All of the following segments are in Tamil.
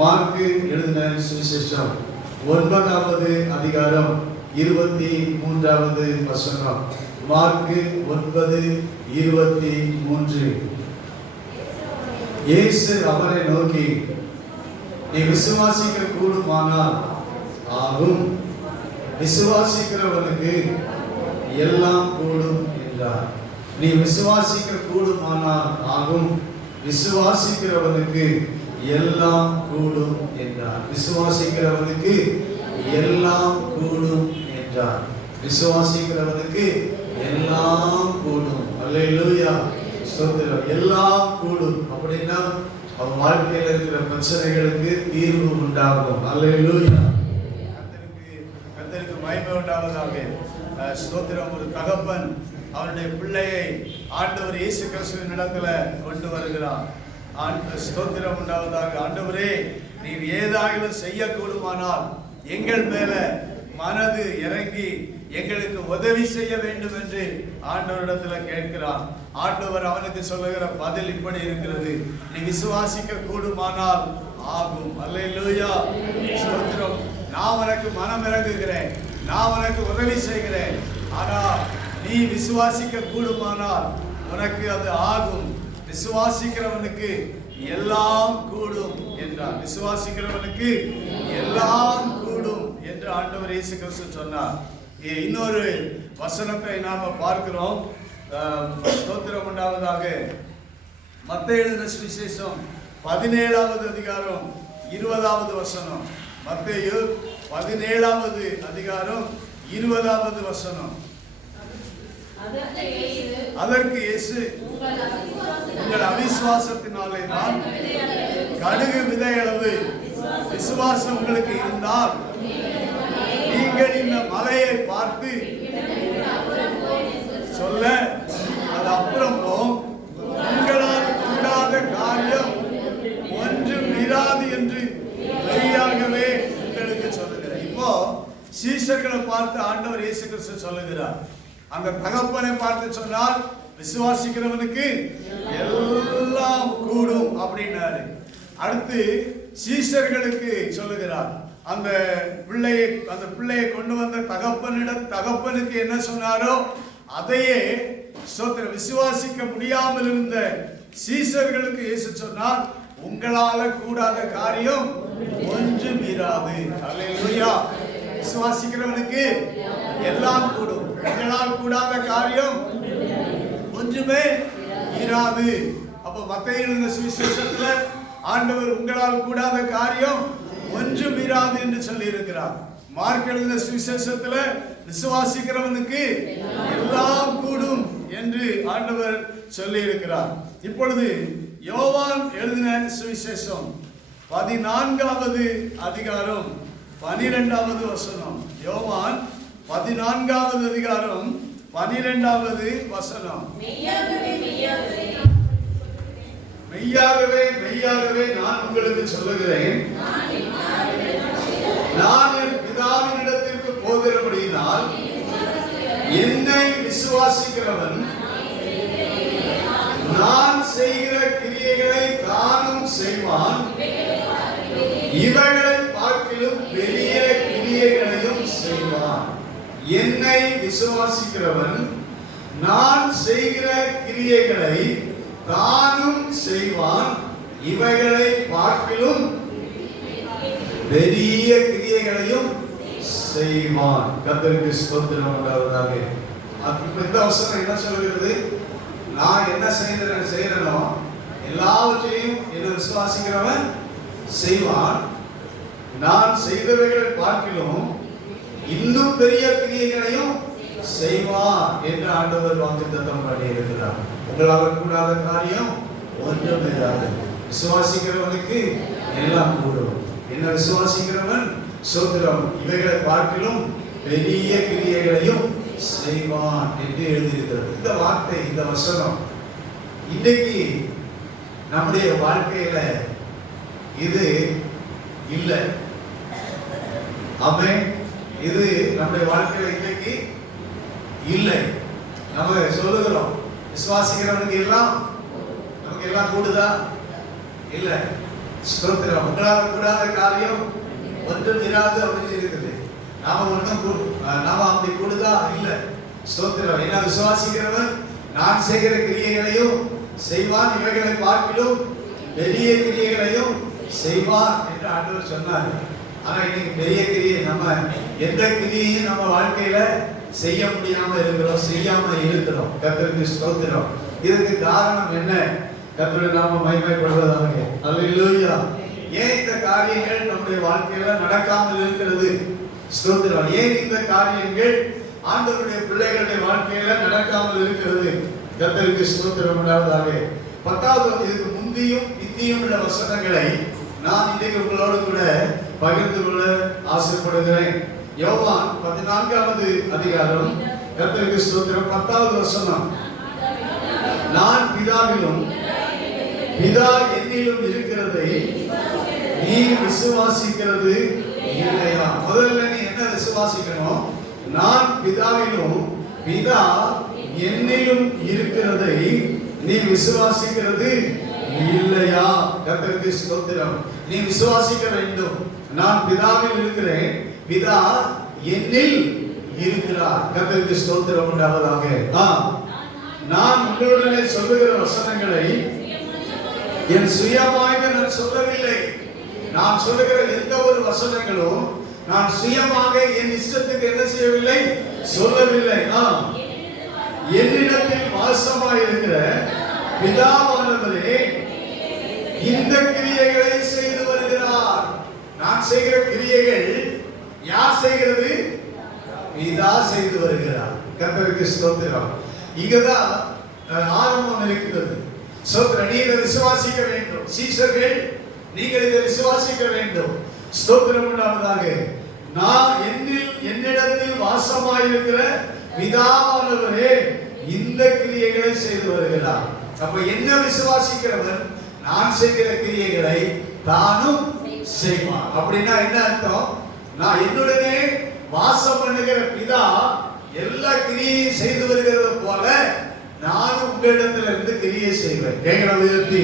மார்க்கு எழுதின சுவிசேஷம் 9வது அதிகாரம் 23வது வசனம். மார்க்கு 9:23. இயேசு அவரை நோக்கி, நீ விசுவாசிக்க கூடுமானால் ஆகும், விசுவாசிக்கிறவனுக்கு எல்லாம் கூடும் என்றார். நீ விசுவாசிக்க கூடுமானால் ஆகும், விசுவாசிக்கிறவனுக்கு எல்லாம் கூடும் என்றார். விசுவாசிக்கிறவனுக்கு எல்லாம் கூடும் என்றார். விசுவாசிக்கிறவனுக்கு எல்லாம் கூடும். அல்லேலூயா, ஸ்தோத்திரம். எல்லாம் கூடும் அப்படின்னா அவன் வாழ்க்கையில் இருக்கிற பிரச்சனைகளுக்கு தீர்வு உண்டாகும். அல்லேலூயா, கர்த்தருக்கு மகிமை உண்டாவதாக. ஸ்தோத்திரம். ஒரு தகப்பன் அவருடைய பிள்ளையை ஆண்டவர் இயேசு கிறிஸ்துவின் இடத்துல கொண்டு வருகிறார். ஸ்தோத்திரம் உண்டாவதாக. ஆண்டவரே, நீர் ஏதாயிலும் செய்யக்கூடுமானால் எங்கள் மேல மனது இறங்கி எங்களுக்கு உதவி செய்ய வேண்டும் என்று ஆண்டவரிடத்துல கேட்கிறான். ஆண்டவர் அவனுக்கு சொல்லுகிற பதில் இப்படி இருக்கிறது, நீ விசுவாசிக்க கூடுமானால் ஆகும். அல்லேலூயா, ஸ்தோத்திரம். நான் உனக்கு மனம் இறங்குகிறேன், நான் உனக்கு உதவி செய்கிறேன், ஆனால் நீ விசுவாசிக்க கூடுமானால் உனக்கு அது ஆகும். விசுவாசிக்கிறவனுக்கு எல்லாம் கூடும் என்றார். விசுவாசிக்கிறவனுக்கு எல்லாம் கூடும் என்று ஆண்டவர் இயேசு கிறிஸ்து சொன்னார். இன்னொரு வசனத்தை நாம பார்க்கிறோம். ஸ்தோத்திரம் உண்டாவதாக. மத்தேயு எழுதின சுவிசேஷம் 17வது அதிகாரம் 20வது வசனம். மத்தேயு 17வது அதிகாரம் 20வது வசனம். அதற்கு இயேசு, உங்கள் அவிசுவாசத்தினாலே தான், கடுகு விதையளவு விசுவாசம் உங்களுக்கு இருந்தால் நீங்கள் இந்த மலையை பார்த்து சொல்ல அது அப்புறம் போம், உங்களால் கூடாத காரியம் ஒன்றும் இராது என்று மெய்யாகவே உங்களுக்கு சொல்லுகிறேன். இப்போ சீஷர்களை பார்த்து ஆண்டவர் இயேசு கிறிஸ்து சொல்லுகிறார். அந்த தகப்பனை பார்த்து சொன்னால் விசுவாசிக்கிறவனுக்கு எல்லாம் கூடும் அப்படின்னாரு. அடுத்து சீஷர்களுக்கு சொல்லுகிறார். அந்த பிள்ளையை கொண்டு வந்த தகப்பனுக்கு என்ன சொன்னாரோ அதையே விசுவாசிக்க முடியாமல் இருந்த சீஷர்களுக்கு இயேசு சொன்னார், உங்களால கூடாத காரியம் ஒன்றும் இராது. அல்லேலூயா, விசுவாசிக்கிறவனுக்கு எல்லாம் கூடும், உங்களால் கூடாத காரியம் ஒன்றுமே இராது. அப்ப மத்தேயு எழுதின சுவிசேஷத்துல ஆண்டவர் உங்களால் கூடாத காரியம் ஒன்றும் இராது என்று சொல்லி இருக்கிறார். மார்க் எழுதின சுவிசேஷத்துல விசுவாசிக்கிறவனுக்கு எல்லாம் கூடும் என்று ஆண்டவர் சொல்லி இருக்கிறார். இப்பொழுது யோவான் எழுதின சுவிசேஷம் 14வது அதிகாரம் 12வது வசனம். யோவான் 14வது அதிகாரம் 12வது வசனம். மெய்யாகவே மெய்யாகவே நான் உங்களுக்கு சொல்லுகிறேன், நான் என் பிதாவினிடத்திற்கு போகிறபடியினால் என்னை விசுவாசிக்கிறவன் நான் செய்கிற கிரியைகளை தானும் செய்வான், இவைகளை பார்க்கிலும் பெரிய கிரியைகளையும் செய்வான். என்னை விசுவாசிக்கிறவன் நான் செய்கிற கிரியைகளை தானும் செய்வான், இவைகளை பார்க்கிலும் பெரிய கிரியைகளையும் செய்வான். கர்த்தருக்கு ஸ்தோத்திரம் உண்டாவதாக. இந்த வசனம் என்ன சொல்கிறது? நான் என்ன செய்யறேனோ எல்லாவற்றையும் என்ன விசுவாசிக்கிறவன் செய்வான், நான் செய்தவைகளை பார்க்கிலும் இன்னும் பெரிய கிரியைகளையும் செய்வான் என்று ஆண்டவர் வாக்குத்தத்தம் பண்ணி இருக்கிறார். உங்களால் கூடாத காரியம் ஒன்றும் இராது. விசுவாசிக்கிறவனுக்கு எல்லாம் கூடும். என்ன விசுவாசிக்கிறவன் சோத்திரம் இவைகளை பார்க்கிலும் பெரிய கிரியைகளையும் செய்வான் என்று எழுதியிருக்கிறது. இந்த வார்த்தை, இந்த வசனம் இன்றைக்கு நம்முடைய வாழ்க்கையில இது இல்லை. ஆமென். இது நம்முடைய வாழ்க்கையில இன்னைக்கு இல்லை. நம்ம சொல்லுகிறோம் விசுவாசிக்கிறவனுக்கு எல்லாம், நமக்கு எல்லாம் கூடுதா? இல்லை. ஸ்தோத்திரம். உங்களால கூடாத காரியம் ஒன்றும் இராது அப்படின்னு இருக்குது. நாம அப்படி கூடுதா இல்ல. ஸ்தோத்திரம். என்ன விசுவாசிக்கிறவன் நான் செய்கிற கிரியைகளையும் செய்வான், இவைகளை பார்க்கிலும் பெரிய கிரியைகளையும் செய்வான் என்று ஆண்டவர் சொன்னார். ஆனா இன்னைக்கு பெரிய கிரியை நம்ம எந்த கிரியையும் நம்ம வாழ்க்கையில செய்ய முடியாம இருக்கிறோம், செய்யாம இருக்கிறோம். கர்த்தருக்கு ஸ்தோத்திரம். இதுக்கு காரணம் என்ன? கர்த்தருடைய நாமம் மகிமைப்படுவதாக. அல்லேலூயா. ஏன் இந்த காரியங்கள் நம்முடைய வாழ்க்கையில நடக்காமல் இருக்கிறது? ஸ்தோத்திரம். ஏன் இந்த காரியங்கள் ஆண்டவருடைய பிள்ளைகளுடைய வாழ்க்கையில நடக்காமல் இருக்கிறது? கர்த்தருக்கு ஸ்தோத்திரம் உண்டாவதாக. 10வது இதுக்கு முந்தியும் பிந்தியும் உள்ள வசனங்களை நான் இன்றைக்கு உங்களோடு கூட பகிர்ந்து கொள்ள ஆசைப்படுகிறேன். யோவான் 14வது அதிகாரம், கர்த்தருக்கு ஸ்தோத்திரம், 10வது வசனம். நான் பிதாவிலும் பிதா என்னிலும் இருக்கிறதை நீ விசுவாசிக்கிறது இல்லையா? முதல்ல நீ என்ன விசுவாசிக்கணும்? நான் பிதாவிலும் பிதா என்னிலும் இருக்கிறதை நீ விசுவாசிக்கிறது இல்லையா? கர்த்தருக்கு ஸ்தோத்திரம். நீ விசுவாசிக்க வேண்டும். நான் பிதாவில் இருக்கிறேன், பிதா என்னில் இருக்கிறார். கர்த்தருக்கு ஸ்தோத்திரம் உண்டாவதாக. நான் உங்களுடனே சொல்லுகிற வசனங்களை என் சுயமாக நான் சொல்லவில்லை. நான் சொல்லுகிற எந்த ஒரு வசனங்களும் நான் சுயமாக என் இஷ்டத்துக்கு என்ன செய்யவில்லை, சொல்லவில்லை. என்னிடத்தில் வாசமாய் இருக்கிற பிதாவானவரே இந்த கிரியைகளை செய்து வருகிறார். நான் செய்கிற கிரியைகள் யார் செய்கிறது? பிதா செய்து வருகிறார். கர்த்தருக்கு ஸ்தோத்திரம். இங்கதான் ஆரம்பம் இருக்கிறது. ஸ்தோத்திரம். நீங்க விசுவாசிக்க வேண்டும். சீஷர்கள், நீங்கள் இதை விசுவாசிக்க வேண்டும். ஸ்தோத்திரம் உண்டாவதாக. நான் என்னிடத்தில் வாசமாயிருக்கிற பிதாவானவரே இந்த கிரியைகளை செய்து வருகிறார். அப்ப என்ன விசுவாசிக்கிறவன் நான் செய்கிற கிரியைகளை தானும் செய்வான். அப்படின்னா என்ன அர்த்தம்? நான் என்னுடனே வாசம் பண்ணுகிற பிதா எல்லா கிரியையும் செய்து வருகிறது போல நானும் உங்களிடத்துல இருந்து கிரியை செய்வேன். கைகளை உயர்த்தி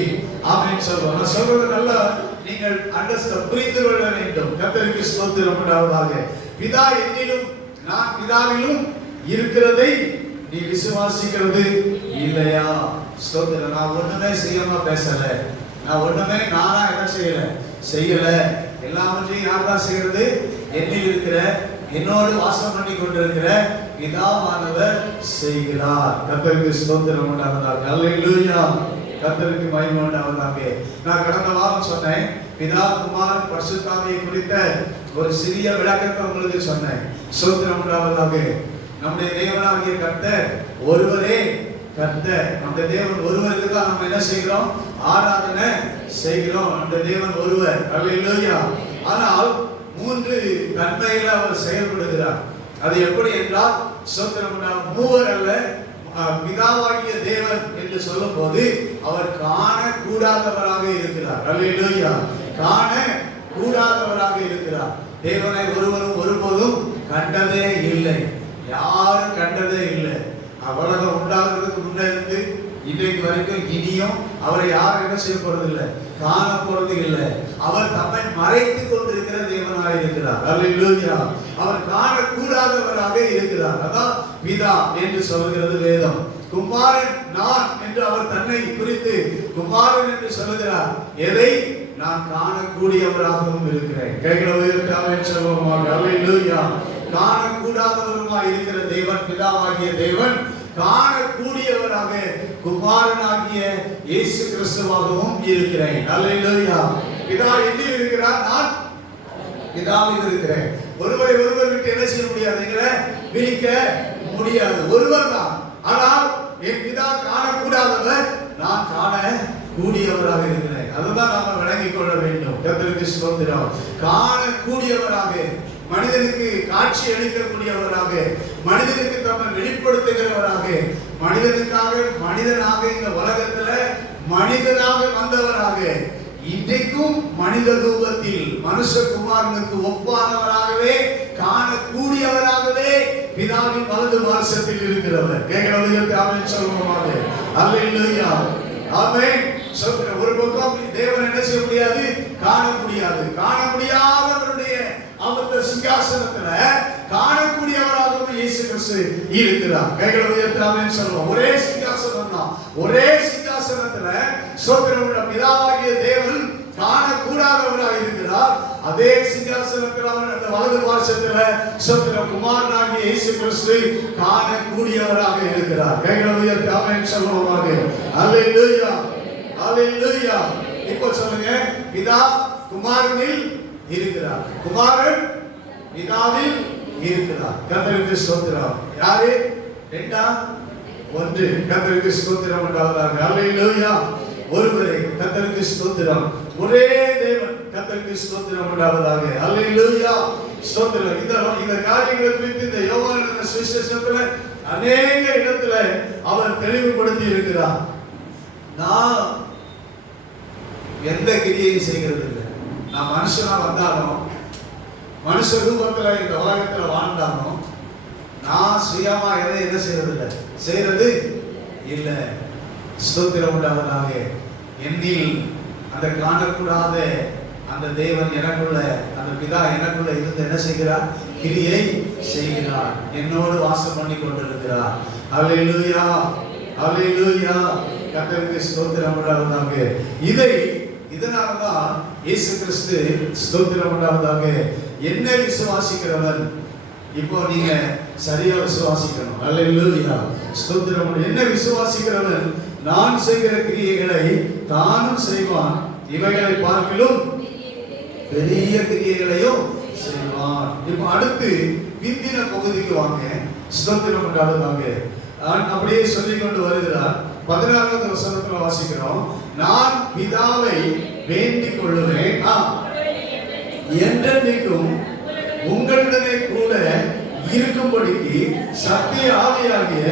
ஆமென் சொல்றோம். நான் சொல்றது நல்லா நீங்கள் அண்டர்ஸ்டாண்ட், புரிந்து கொள்ள வேண்டும். கர்த்தருக்கு ஸ்தோத்திரம் உண்டாவதாக. பிதா என்னிலும் நான் பிதாவிலும் இருக்கிறதை நீ விசுவாசிக்கிறது இல்லையா? ஸ்தோத்திரம். நான் ஒண்ணுமே செய்யாம பேசல. நான் ஒண்ணுமே நானா என்ன செய்யல. எல்லாவற்றையும் யார் தான் செய்கிறது? என்னில் இருக்கிற, என்னோடு வாசம் பண்ணி கொண்டிருக்கிற பிதாவானவர் செய்கிறார். கர்த்தருக்கு ஸ்தோத்திரம் உண்டாவதாக. அல்லேலூயா. கர்த்தருக்கு மகிமை உண்டாவதாக. நான் கடந்த வாரம் சொன்னேன், பிதா குமாரன் பரிசுத்த ஆவியை குறித்த ஒரு சிறிய விளக்கத்தை உங்களுக்கு சொன்னேன். ஸ்தோத்திரம் உண்டாவதாக. நம்முடைய தேவனாகிய கர்த்தர் ஒருவரே கர்த்தர். அந்த தேவன் ஒருவருக்கு தான் நம்ம என்ன செய்கிறோம்? ஆராதனை செய்கிறோம். அந்த தேவன் ஒருவர். அல்லேலூயா. ஆனால் 3 தன்மையில அவர் செயல்படுகிறார். அது எப்படி என்றால், ஸ்தோத்திரம், மூவர் அல்ல, பிதாவாகிய தேவன் என்று சொல்லும் போது அவர் காண கூடாதவராக இருக்கிறார். அல்லேலூயா. காண கூடாதவராக இருக்கிறார். தேவனை ஒருவரும் ஒருபோதும் கண்டதே இல்லை. யாரும் கண்டதே இல்லை. உலகம் உண்டாகிறதுக்கு முன்னே இருந்து இன்றைக்கு வரைக்கும் இனியும் அவரை யாரும் என்ன செய்ய போறது இல்லை, காண போறது இல்லை. அவர் தம்மை மறைத்துக் கொண்டிருக்கிற தேவனாக இருக்கிறார். அல்லேலூயா. அவர் காணக்கூடாதவராக இருக்கிறார். அதான் பிதா என்று சொல்கிறது வேதம். குமாரன் நான் என்று அவர் தன்னை குறித்து குமாரன் என்று சொல்லுகிறார். எதை? நான் காணக்கூடியவராகவும் இருக்கிறேன். கைகளை உயர்த்தாமல் சொல்லுவோமாக. அல்லேலூயா. காணக்கூடாதவருமாய் இருக்கிற தேவன், பிதாவாகிய தேவன் காணக்கூடியவராக குமாரனாகிய இயேசு கிறிஸ்துவாகவும் இருக்கிறேன். அல்லேலூயா. பிதா எங்கே இருக்கிறார்? நான் பிதாவில் இருக்கிறேன். ஒருவரை ஒருவர் விட்டு என்ன செய்ய முடியாது, பிரிக்க முடியாது. ஒருவர் தான். ஆனால் என் பிதா காணக்கூடாதவர், நான் காண கூடியவராக இருக்கிறேன். அதுதான் நாம விளங்கிக் கொள்ள வேண்டும். கர்த்தருக்கு ஸ்தோத்திரம். காணக்கூடியவராக, மனிதனுக்கு காட்சி அளிக்கக்கூடியவராக, மனிதனுக்கு தம்மை வெளிப்படுத்துகிறவராக, மனிதனுக்காக மனிதனாக இந்த உலகத்துல மனிதனாக வந்தவராக, இன்றைக்கும் மனித ரூபத்தில் மனுஷகுமாரனுக்கு ஒப்பானவராகவே, காணக்கூடியவராகவே பிதாவின் வலது பார்சத்தில் இருக்கிறவர். கேட்கிறவர்களுக்கு ஆமென் சொல்லுவோமாக. அல்லேலூயா. ஆமென். ஒரு பக்கம் தேவன் என்ன செய்ய முடியாது, காண முடியாது. காண முடியாதவருடைய அந்த சிங்காசனத்துல காணக்கூடியவராகவும் இயேசு கிறிஸ்து இருக்கிறார். கைகளை உயர்த்தாமன்னு சொல்லுவோம். ஒரே சிங்காசனம் தான். ஒரே சிங்காசனத்துல சோத்திரமுள்ள பிதாவாகிய தேவன் காணக்கூடாதவராக இருக்கிறார். அதே சிங்காசனத்தில் அவர் அந்த வலது பார்சத்துல சோத்திர குமாரனாகிய இயேசு கிறிஸ்து காணக்கூடியவராக இருக்கிறார். கைகளை உயர்த்தாமன்னு சொல்லுவோம். அல்லேலூயா, அல்லேலூயா. இப்போ சொல்லுங்க, பிதா குமாரனில் இருக்கிறார், குமாரன் பிதாவில் இருக்கிறார். கர்த்தருக்கு ஸ்தோத்திரம். யாரு? இரண்டாம் ஒன்று. கர்த்தருக்கு ஸ்தோத்திரம் உண்டாவதாக. அல்லேலூயா. ஒருவரே. கர்த்தருக்கு ஸ்தோத்திரம். ஒரே தேவன். கர்த்தருக்கு ஸ்தோத்திரம் உண்டாவதாக. அல்லேலூயா. ஸ்தோத்திரம். இந்த காரியங்களை குறித்து இந்த யோவான் சுவிசேஷத்துல அநேக இடத்துல அவர் தெளிவுபடுத்தி இருக்கிறார். நான் எந்த கிரியையும் செய்கிறது இல்லை. நான் மனுஷனா வந்தாலும் மனுஷ ரூபத்துல இந்த உலகத்துல வாழ்ந்தாலும் நான் சுயமா எதை என்ன செய்யறது இல்லை. ஸ்தோத்திரம் உண்டாவதாக. என்னில் அந்த காணக்கூடாத அந்த தேவன் எனக்குள்ள, அந்த பிதா எனக்குள்ள இருந்து என்ன செய்கிறார்? கிரியை செய்கிறார். என்னோடு வாசம் பண்ணி கொண்டிருக்கிறார். அல்லேலூயா, அல்லேலூயா. கர்த்தருக்கு ஸ்தோத்திரம் உண்டாவதாக. இதனால்தான் இயேசு கிறிஸ்து ஸ்தோத்திரம் உண்டாவதாக என்ன விசுவாசிக்கிறவன், இப்போ நீங்க சரியா விசுவாசிக்கணும். அல்லேலூயா, ஸ்தோத்திரம். என்ன விசுவாசிக்கிறவன் நான் செய்கிற கிரியைகளை தானும் செய்வான், இவைகளை பார்க்கிலும் பெரிய கிரியைகளையும் செய்வான். இப்போ அடுத்து பிந்தின பகுதிக்கு வாங்க. ஸ்தோத்திரம் உண்டாவதாக. அப்படியே சொல்லிக் கொண்டு வருகிறார். 16வது வசனத்துல வாசிக்கிறோம். நான் பிதாவை வேண்டிக் கொள்ளுவேன், என்றென்றைக்கும் உங்களுடனே கூட இருக்கும்படிக்கு சத்திய ஆவியாகிய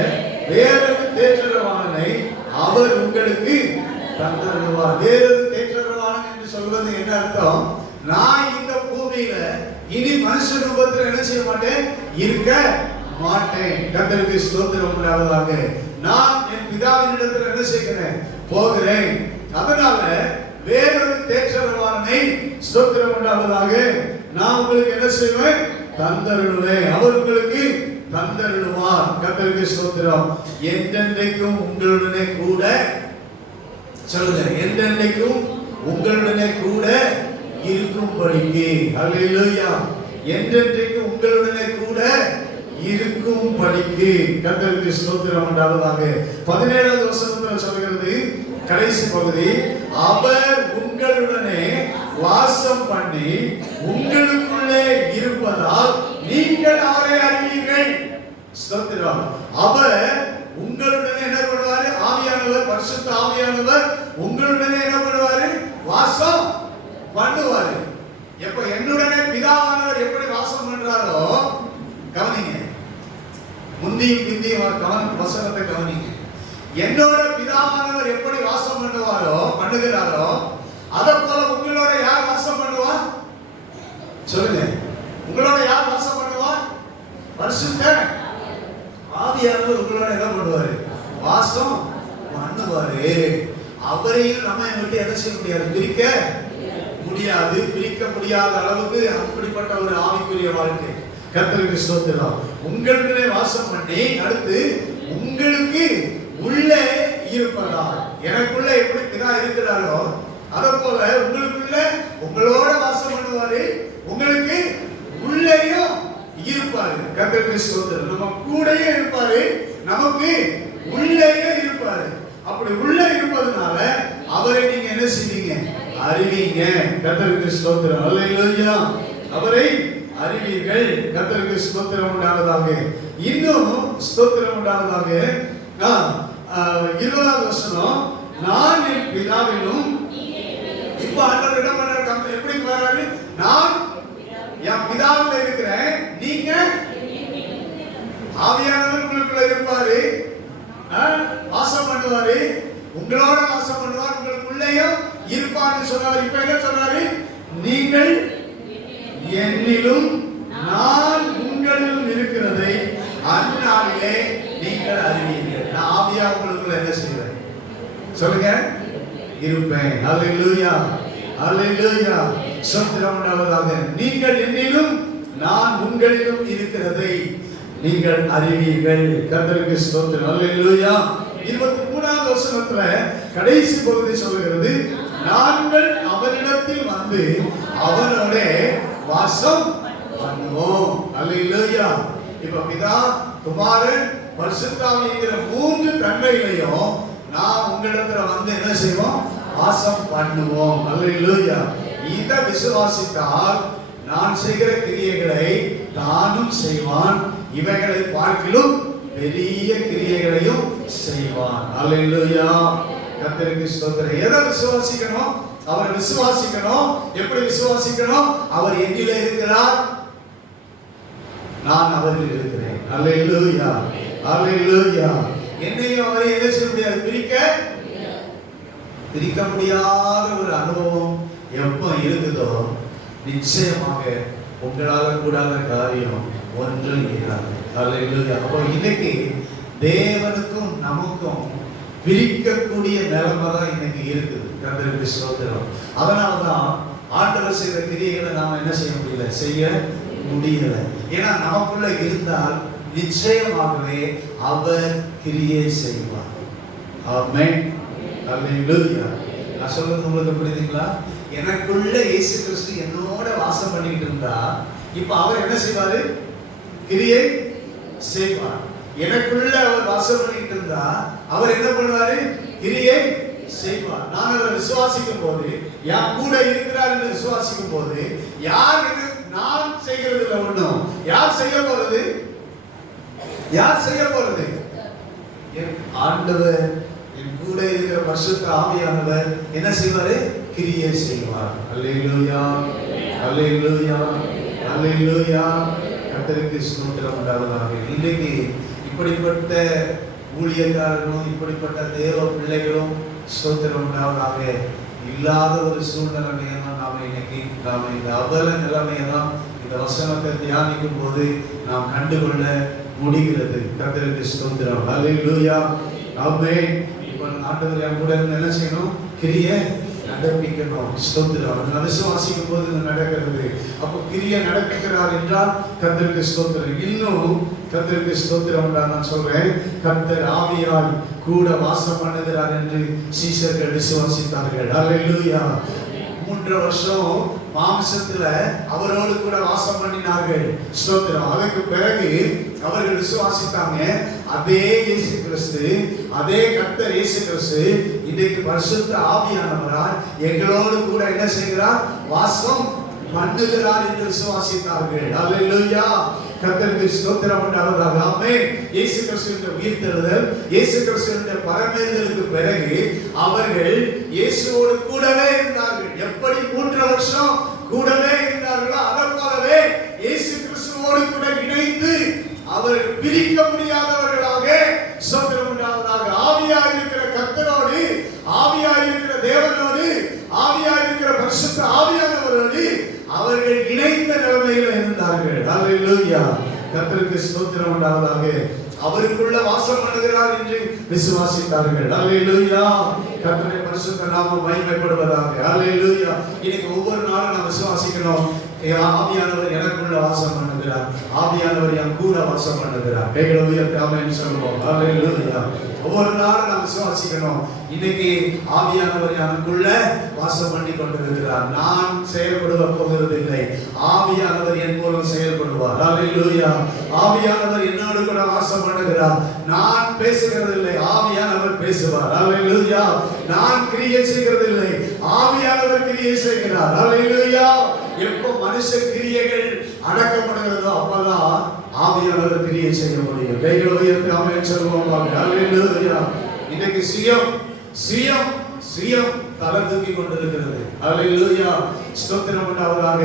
வேறொரு தேற்றரவாளனை அவர் உங்களுக்கு தந்தருவார். வேறொரு தேற்றரவாளன் என்று சொல்வது என்ன அர்த்தம்? நான் இந்த பூமியில இனி மனுஷ ரூபத்தில் என்ன செய்ய மாட்டேன், இருக்க மாட்டேன். கர்த்தருக்கு ஸ்தோத்திரம் உண்டாவதாக. நான் என் பிதாவினிடத்தில் என்ன செய்கிறேன், போகிறேன். அதனால வேறொரு தேற்றரவாளனை ஸ்தோத்திரம் உண்டாவதாக நான் உங்களுக்கு என்ன செய்வேன், தந்தருளுவேன். அவர் உங்களுக்கு தந்தருளுவார். கர்த்தருக்கு ஸ்தோத்திரம். என்றென்றைக்கும் உங்களுடனே கூட, சொல்லுங்க, என்றென்றைக்கும் உங்களுடனே கூட இருக்கும்படிக்கு. அல்லேலூயா. என்றென்றைக்கும் உங்களுடனே கூட இருக்கும்படிக்கு. கர்த்தருக்கு ஸ்தோத்திரம் உண்டாவதாக. 17வது வசனத்தில் சொல்கிறது, கடைசி பகுதி, அவர் உங்களுடனே வாசம் பண்ணி உங்களுக்குள்ளே இருப்பதால் நீங்கள் அவரை அறிவீர்கள். ஸ்தோத்திரம். அவர் உங்களுடனே என்ன பண்ணுவாரு? ஆவியானவர், பரிசுத்த ஆவியானவர் உங்களுடனே என்ன பண்ணுவாரு? வாசம் பண்ணுவாரு. எப்ப என்னுடனே பிதாவானவர் எப்படி வாசம் பண்றாரோ, கவனிங்க, முந்தியும் பிந்தியும் வசனத்தை கவனிங்க. என்னோட பிதாவானவர் எப்படி வாசம் பண்ணுகிறாரோ அதை போல உங்களோட யார் வாசம் பண்ணுவா? சொல்லுங்க, உங்களோட யார் வாசம் பண்ணுவா? பரிசுத்த ஆவியானவர் உங்களோட என்ன பண்ணுவாரு? வாசம் பண்ணுவாரு. அவரையும் நம்ம விட்டு என்ன செய்ய முடியாது, பிரிக்க முடியாது. பிரிக்க முடியாத அளவுக்கு அப்படிப்பட்ட ஒரு ஆவிக்குரிய வாழ்க்கை. கர்த்தருக்கு ஸ்தோத்திரம். உங்களுக்குள்ளே வாசம் பண்ணி, அடுத்து உங்களுக்கு உள்ளே இருப்பதால், எனக்குள்ள எப்படி பிதா இருக்கிறாரோ அதை போல உங்களுக்குள்ள உங்களோட வாசம் பண்ணுவாரு, உங்களுக்கு உள்ளேயும் இருப்பாரு. கர்த்தருக்கு ஸ்தோத்திரம். நம்ம கூடயே இருப்பாரு, நமக்கு உள்ளேயே இருப்பாரு. அப்படி உள்ளே இருப்பதனால அவரை நீங்க என்ன செய்வீங்க? அறிவீங்க. கர்த்தருக்கு ஸ்தோத்திரம். அல்லேலூயா. அவரை அறிவீர்கள். கர்த்தருக்கு ஸ்தோத்திரம் உண்டாவதாக. இன்னும் ஸ்தோத்திரம் உண்டாவதாக. 20வது வசனம், நான் என் பிதாவிலும். இப்ப ஆண்டவர் என்ன பண்றாரு? எப்படி வராரு? நான் என் பிதாவில் இருக்கிறேன், நீங்க ஆவியானவர் உங்களுக்குள்ள இருப்பாரு, வாசம் பண்ணுவாரு, உங்களோட வாசம் பண்ணுவார், உங்களுக்குள்ளேயும் இருப்பார்னு சொன்னார். இப்ப என்ன சொன்னாரு? நீங்கள் என்னிலும் நான் உங்களிலும் இருக்கிறதை அந்நாளிலே நீங்கள் அறிவீர்கள். நான் ஆவியா உங்களுக்குள்ள என்ன செய்வேன்? சொல்லுங்க, இருப்பேன். அல்லேலூயா, அல்லேலூயா. ஸ்தோத்திரம் உண்டாவதாக. நீங்கள் என்னிலும் நான் உங்களிலும் இருக்கிறதை நீங்கள் அறிவீர்கள். கர்த்தருக்கு ஸ்தோத்திரம். அல்லேலூயா. 23வது வசனத்துல கடைசி பகுதி சொல்கிறது, நாங்கள் அவரிடத்தில் வந்து அவனோட வாசம் பண்ணுவோம். அல்லேலூயா. இப்ப பிதா, குமாரன், பரிசுத்த ஆவிங்கிற 3 தன்மைகளையும் நான் உங்களிடத்துல வந்து என்ன செய்வோம்? வாசம் பண்ணுவோம். அல்லேலூயா. இதை விசுவாசித்தால் நான் செய்கிற கிரியைகளை தானும் செய்வான், இவைகளை பார்க்கிலும் பெரிய கிரியைகளையும் செய்வான். அல்லேலூயா. கர்த்தருக்கு ஸ்தோத்திரம். எதை விசுவாசிக்கணும்? அவரை விசுவாசிக்கணும். எப்படி விசுவாசிக்கணும்? அவர் என்னிலே இருக்கிறார், நான் அவரில் இருக்கிறேன். அல்லேலூயா. அல்லேலூயா. என்னையும் அவரை என்ன செய்ய முடியாது? பிரிக்க முடியாத ஒரு அனுபவம் எப்போ இருக்குதோ நிச்சயமாக உங்களால கூடாத காரியம் ஒன்றும் இராது. அல்லேலூயா. அப்போ இன்னைக்கு தேவனுக்கும் நமக்கும் பிரிக்கக்கூடிய நிலைமை தான் இன்னைக்கு இருக்குது. கர்த்தருக்கு ஸ்தோத்திரம். அதனாலதான் ஆண்டவர் செய்த கிரியைகளை நாம என்ன செய்ய முடியல, செய்ய முடியல. ஏன்னா நமக்குள்ள இருந்தால் நிச்சயமாகவே அவர் கிரியை செய்வார். ஆமென். அல்லேலூயா. நான் சொல்றது உங்களுக்கு புரியுதுங்களா? எனக்குள்ள இயேசு கிறிஸ்து என்னோட வாசம் பண்ணிட்டு இருந்தா இப்ப அவர் என்ன செய்வாரு? கிரியை செய்வார். எனக்குள்ள அவர் வாசம் பண்ணிட்டு இருந்தா அவர் என்ன பண்ணுவாரு? கிரியை செய்வார். நான் அவரை விசுவாசிக்கும் போது, யார் கூட இருக்கிறார் என்று விசுவாசிக்கும் போது, யார் இது நான் செய்கிறது இல்லை ஒண்ணும். யார் செய்ய போறது? யார் செய்ய போறது? என் ஆண்டவர், என் கூட இருக்கிற பரிசுத்த ஆவியானவர் என்ன செய்வாரு? கிரியை செய்வார். அல்லேலூயா. அல்லேலூயா. அல்லேலூயா. கர்த்தருக்கு ஸ்தோத்திரம் உண்டாவதாக. இன்னைக்கு இப்படிப்பட்ட ஊழியக்காரர்களும் இப்படிப்பட்ட தேவ பிள்ளைகளும் ஸ்தோத்திரம் உண்டாவதாக இல்லாத ஒரு சூழ்நிலைமையை தான் நாம இன்னைக்கு இந்த அவல நிலைமையை தான் இந்த வசனத்தை தியானிக்கும் போது நாம் கண்டுகொள்ள முடிகிறது. கர்த்தருக்கு ஸ்தோத்திரம். அல்லேலூயா. ஆமென். இப்போ ஆண்டவர் என் கூட என்ன செய்யணும்? கிரியை நடப்பிக்கணும். ஸ்தோத்திரம். அதனால விசுவாசிக்கும் போது இது நடக்கிறது. அப்போ கிரியை நடக்கிறார் என்றால் கர்த்தருக்கு ஸ்தோத்திரம். இன்னும் கர்த்தருக்கு ஸ்தோத்திரம் நான் சொல்றேன், கர்த்தர் ஆவியால் கூட வாசம் பண்ணுகிறார் என்று சீஷர்கள் விசுவாசித்தார்கள். அல்லேலூயா. 3 வருஷம் மாம்சத்துல அவரோடு கூட வாசம் பண்ணினார்கள். ஸ்தோத்திரம். அதற்கு பிறகு அவர்கள் விசுவாசித்தாங்க, அதே இயேசு கிறிஸ்து, அதே கர்த்தர் இயேசு கிறிஸ்து இன்றைக்கு பரிசுத்த ஆவியானவரால் எங்களோடு கூட என்ன செய்கிறார்? வாசம் பண்ணுகிறார் என்று விசுவாசித்தார்கள். அல்லேலூயா. கர்த்தருக்கு ஸ்தோத்திரம் உண்டாவதாக. ஆமென். இயேசு கிறிஸ்துவின் உயிர்த்தெழுதல், இயேசு கிறிஸ்துவின் பரமேறுதலுக்கு பிறகு அவர்கள் இயேசுவோடு கூடவே இருந்தார்கள். எப்படி 3 வருஷம் கூடவே இருந்தார்களோ அதை போலவே இயேசு கிறிஸ்துவோடு கூட இணைந்து அவர்கள் பிரிக்க முடியாதவர்களாக ஸ்தோத்திரம் உண்டாவதாக. ஆவியாய் இருக்கிற கர்த்தரோடு, ஆவியாய் இருக்கிற தேவனோடு, ஆவியாய் இருக்கிற பரிசுத்த ஆவியானவரோடு அவர்கள் இணைந்த நிலைமையில் இருந்தார்கள். அல்லேலூயா. கர்த்தருக்கு ஸ்தோத்திரம் உண்டாவதாக. அவருக்குள்ள வாசம் பண்ணுகிறார் என்று விசுவாசித்தார்கள். அல்லேலூயா. கர்த்தருடைய பரிசுத்த நாமம் மகிமைப்படுவதாக. அல்லேலூயா. இன்னைக்கு ஒவ்வொரு நாளும் நாம் விசுவாசிக்கணும், ஆவியானவர் எனக்குள்ள வாசம் பண்ணுகிறார், ஆவியானவர் என் கூட வாசம் பண்ணுகிறார். கைகளை உயர்த்தி ஆமென் சொல்லுவோம். அல்லேலூயா. ஒவ்வொரு நாளும் நாம் விசுவாசிக்கணும், இன்னைக்கு ஆவியானவர் எனக்குள்ள வாசம் பண்ணி கொண்டிருக்கிறார். நான் செயல்படுவ போகிறது இல்லை, ஆவியானவர் என் மூலம் செயல்படுவார். அல்லேலூயா. ஆவியானவர் என்னோடு கூட வாசம் பண்ணுகிறார். நான் பேசுகிறது இல்லை, ஆவியானவர் பேசுவார். அல்லேலூயா. நான் கிரியை செய்கிறது இல்லை, ஆவியானவர் கிரியை செய்கிறார். அல்லேலூயா. எப்போ மனுஷ கிரியைகள் அடக்கப்படுகிறதோ அப்பதான் ஆவியானவர் கிரியை செய்ய முடியும். கைகளை உயர்த்தி ஆமென் சொல்லுவோம். அல்லேலூயா. இன்னைக்கு சுயம் தலை தூக்கி கொண்டிருக்கிறது. அல்லேலூயா. ஸ்தோத்திரம் உண்டாவதாக.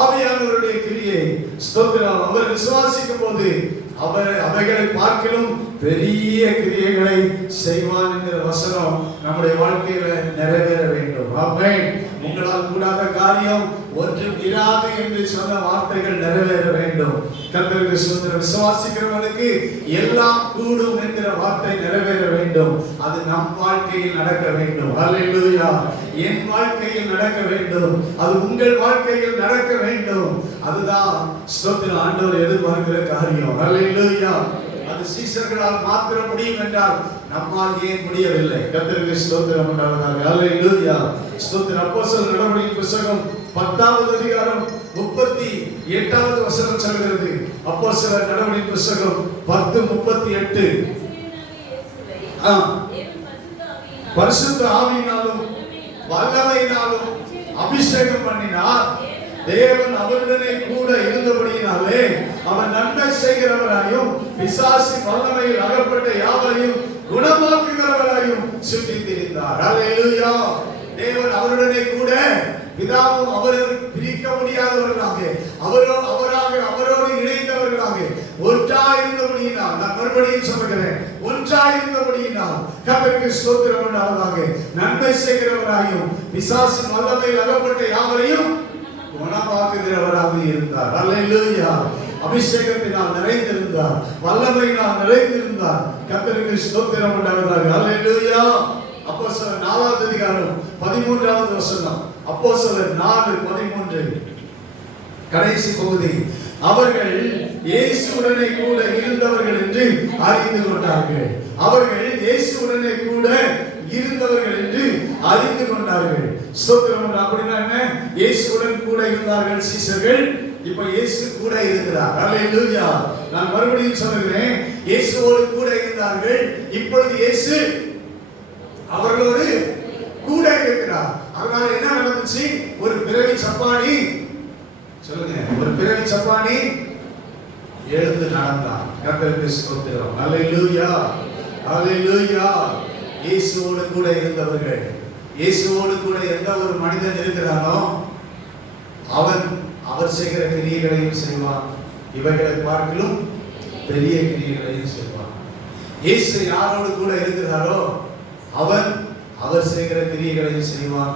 ஆவியானவருடைய கிரியை ஸ்தோத்திரம். அவர் விசுவாசிக்கும் போது அவர் அவைகளை பார்க்கிலும் பெரிய கிரியைகளை செய்வான் என்கிற வசனம் நம்முடைய வாழ்க்கையில நிறைவேற வேண்டும். ஆமென். உங்களால் கூடாத காரியம் ஒன்றும் இராது என்று சொன்ன வார்த்தைகள் நிறைவேற வேண்டும். கர்த்தருக்கு ஸ்தோத்திரம். விசுவாசிக்கிறவனுக்கு எல்லாம் கூடும் என்கிற வார்த்தை நிறைவேற வேண்டும். அது நம் வாழ்க்கையில் நடக்க வேண்டும். அல்லேலூயா. என் வாழ்க்கையில் நடக்க வேண்டும், அது உங்கள் வாழ்க்கையில் நடக்க வேண்டும். அதுதான் ஸ்தோத்திரம் ஆண்டவர் எதிர்பார்க்கிற காரியம். ஹல்லேலூயா. அது சீஷர்களால் மாத்திரம் முடியும் என்றால் நம்மால் ஏன் முடியவில்லை? கர்த்தருக்கு ஸ்தோத்திரம் உண்டாவதாக. ஹல்லேலூயா. ஸ்தோத்திரம். அப்போஸ்தலர் நடவடிக்கைகளின் புத்தகம் 10வது அதிகாரம் 38வது வசனம் சொல்கிறது. அப்போஸ்தலர் நடவடிக்கைகளின் புத்தகம் 10:38. பரிசுத்த ஆவியினாலும் வல்லமையினாலும் அபிஷேகம் பண்ணினார். தேவன் அவருடனே கூட இருந்தபடியினாலே அவன் நன்மை செய்கிறவராயும் பிசாசின் வல்லமையில் அகப்பட்ட யாவரையும் குணமாக்குகிறவராயும் சுற்றித் திரிந்தார். ஹல்லேலூயா. தேவன் அவருடனே கூட, பிதாவும் அவரும் பிரிக்க முடியாதவர்களாக, அவரோடு இணைந்தவர்களாக ஒன்றாய் இருந்தபடியினால், நான் மறுபடியும் சொல்கிறேன், ஒன்றாய் இருந்தபடியினால் கர்த்தருக்கு ஸ்தோத்திரம் உண்டாவதாக. நன்மை செய்கிறவராயும் பிசாசின் வல்லமையில் அகப்பட்ட யாவரையும் குணமாக்குகிறவராக இருந்தார். ஹல்லேலூயா. அபிஷேகத்தினால் நிறைந்திருந்தார், வல்லமையினால் நிறைந்திருந்தார். கர்த்தருக்கு ஸ்தோத்திரம் உண்டாவதாக. ஹல்லேலூயா. அப்போஸ்தலர் 4வது அதிகாரம் 13வது வசனம். அப்போஸ்தலர் 4:13 கடைசி பகுதி. அவர்கள் இயேசுவுடனே கூட இருந்தவர்கள் என்று அறிந்து கொண்டார்கள். அவர்கள் இயேசுவுடனே கூட இருந்தவர்கள் என்று அறிந்து கொண்டார்கள். ஸ்தோத்திரம். அப்படின்னா என்ன? இயேசுவுடன் கூட இருந்தார்கள் சீஷர்கள். இப்ப இயேசு கூட இருக்கிறார். ஹல்லேலூயா. நான் மறுபடியும் சொல்கிறேன், இயேசுவோடு கூட இருந்தார்கள். இப்பொழுது இயேசு அவர்களோடு கூட இருக்கிறார். அதனால என்ன நடந்துச்சு? ஒரு பிறவி சப்பானி, சொல்லுங்க, ஒரு பிறவி சப்பானி எழுந்து நடந்தான். கர்த்தருக்கு ஸ்தோத்திரம். ஹல்லேலூயா. ஹல்லேலூயா. இயேசுவோடு கூட இருந்தவர்கள், இயேசுவோடு கூட எந்த ஒரு மனிதன் இருக்கிறானோ அவர் செய்கிற கிரியைகளையும் செய்வான், இவைகளை பார்க்கலும் பெரிய கிரியைகளையும் செய்வான். இயேசு யாரோடு கூட இருக்கிறாரோ அவர் செய்கிற கிரியைகளையும் செய்வான்,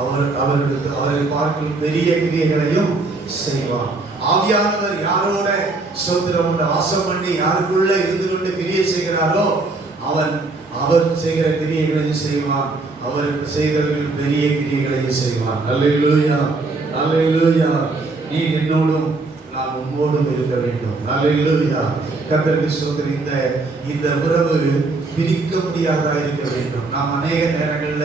அவரை பார்க்கலும் பெரிய கிரியைகளையும் செய்வான். ஆவியானவர் யாரோட ஸ்தோத்திரம் வாசம் பண்ணி யாருக்குள்ள இருந்து கொண்டு கிரியை செய்கிறாரோ அவர் செய்கிற கிரியைகளையும் செய்வான், அவர் செய்கிறவர்கள் பெரிய கிரியைகளையும் செய்வான். ஹல்லேலூயா. ஹல்லேலூயா. நீ என்னோடும் நான் உம்மோடும் இருக்க வேண்டும். ஹல்லேலூயா. கர்த்தருக்கு ஸ்தோத்திரம். இந்த உறவு பிரிக்க முடியாதா இருக்க வேண்டும். நாம் அநேக நேரங்கள்ல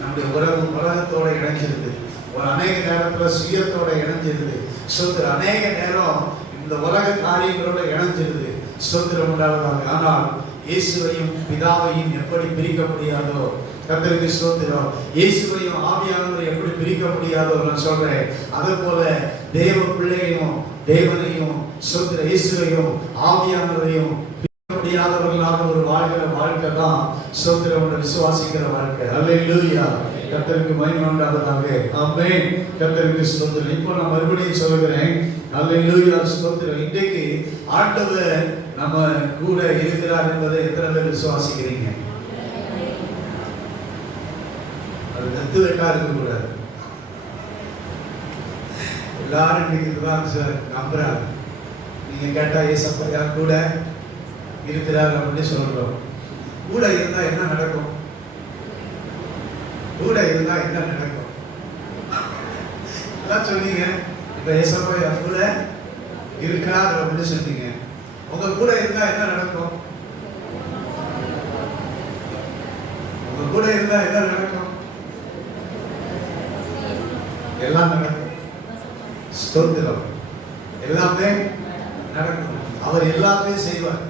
நம்முடைய உறவு உலகத்தோட இணைஞ்சிருது, ஒரு அநேக நேரத்துல சுயத்தோட இணைஞ்சிருது, ஸ்தோத்திரம். அநேக நேரம் இந்த உலக காரியங்களோட இணைஞ்சிருது. ஸ்தோத்திரம் உண்டாவதாக. ஆனால் இயேசுவையும் பிதாவையும் எப்படி பிரிக்க முடியாதோ, கர்த்தருக்கு ஸ்தோத்திரம், இயேசுவையும் ஆவியானவரை எப்படி பிரிக்க முடியாதோ நான் சொல்றேன். அதே போல தேவ பிள்ளையையும் தேவனையும் ஸ்தோத்திரம் இயேசுவையும் ஆவியானவரையும் பிரிக்க முடியாதவர்களாக ஒரு வாழ்க்கை தான் ஸ்தோத்திரம் விசுவாசிக்கிற வாழ்க்கை. ஹல்லேலூயா. கர்த்தருக்கு மகிமை உண்டாவதாக. ஆமென். கர்த்தருக்கு ஸ்தோத்திரம். இப்போ நான் மறுபடியும் சொல்கிறேன், ஹல்லேலூயா. ஸ்தோத்திரம். இன்றைக்கு ஆண்டவர் நம்ம கூட இருக்கிறார் என்பதை எத்தனை பேர் விசுவாசிக்கிறீங்க? அது நெத்து வெட்டா இருக்கக்கூடாது. எல்லாரும் இன்னைக்கு இதுதான் சார் நம்புறாங்க. நீங்க கேட்டா ஏசப்பா கூட இருக்கிறார் அப்படின்னு சொல்றோம். கூட இருந்தா என்ன நடக்கும்? கூட இருந்தா என்ன நடக்கும்? எல்லாம் சொன்னீங்க. இப்ப ஏசப்பா கூட இருக்கிறார் அப்படின்னு சொன்னீங்க. உங்க கூட இருந்தா என்ன நடக்கும்? உங்க கூட இருந்தா என்ன நடக்கும்? எல்லாம் நடக்கும். ஸ்தோத்திரம். எல்லாமே நடக்கும். அவர் எல்லாமே செய்வார்.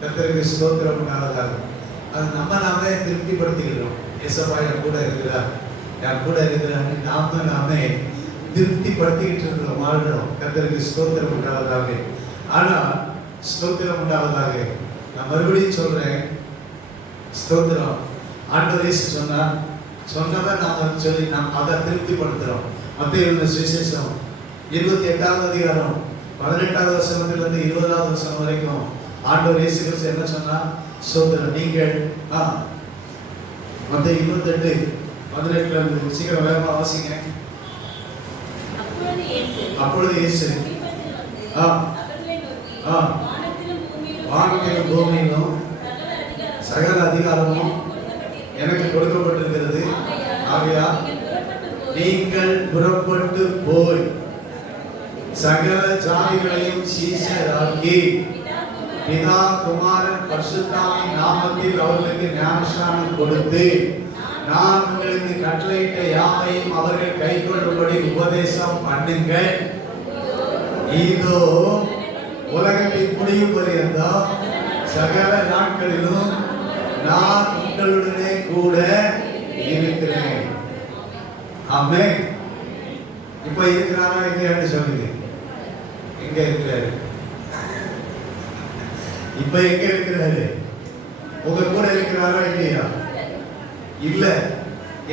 கர்த்தருக்கு ஸ்தோத்திரம் உண்டாவதாக. அது நாமே திருப்திப்படுத்திக்கிறோம். ஏசப்பா என் கூட இருக்கிறார், என் கூட இருக்கிறான்னு நாமே திருப்திப்படுத்திக்கிட்டு இருக்கிறோம், வாழ்கிறோம். கர்த்தருக்கு ஸ்தோத்திரம் உண்டாவதாக. ஆனா ஸ்தோத்திரம் உண்டாவதாக. நான் மறுபடியும் சொல்றேன், ஸ்தோத்திரம். ஆண்டவர் இயேசு சொன்னதை நாம சொல்லி நாம் அதை திருப்திப்படுத்துறோம். மத்தேயு சுவிசேஷம் 28வது அதிகாரம் 18வது வசனத்திலிருந்து 20வது வசனம் வரைக்கும் ஆண்டவர் இயேசு கிறிஸ்து என்ன சொன்னார்? ஸ்தோத்திரம். நீங்கள் மத்தேயு 28:18 இருந்து சீக்கிரம் வேகமா வாசிங்க. அப்பொழுது இயேசு வானத்திலும் பூமியிலும் சகல அதிகாரமும் எனக்கு கொடுக்கப்பட்டிருக்கிறது. ஆகையால் நீங்கள் புறப்பட்டு போய் சகல ஜாதிகளையும் சீஷராக்கி பிதா குமாரன் பரிசுத்தாவின் நாமத்தில் அவர்களுக்கு ஞானஸ்நானம் கொடுத்து நான் உங்களுக்கு கட்டளையிட்ட யாவையும் அவர்கள் கைக்கொள்ளும்படி உபதேசம் பண்ணுங்கள். இதோ உலகத்தின் முடிவு பரியந்தம் சகல நாட்களிலும் நான் உங்களுடனே கூட இருக்கிறேன். ஆமென். இப்ப இருக்கிறாரா இல்லையான்னு சொல்லுங்க. எங்க இருக்கிறாரு? இப்ப எங்க இருக்கிறாரு? உங்க கூட இருக்கிறாரா இல்லையா? இல்ல.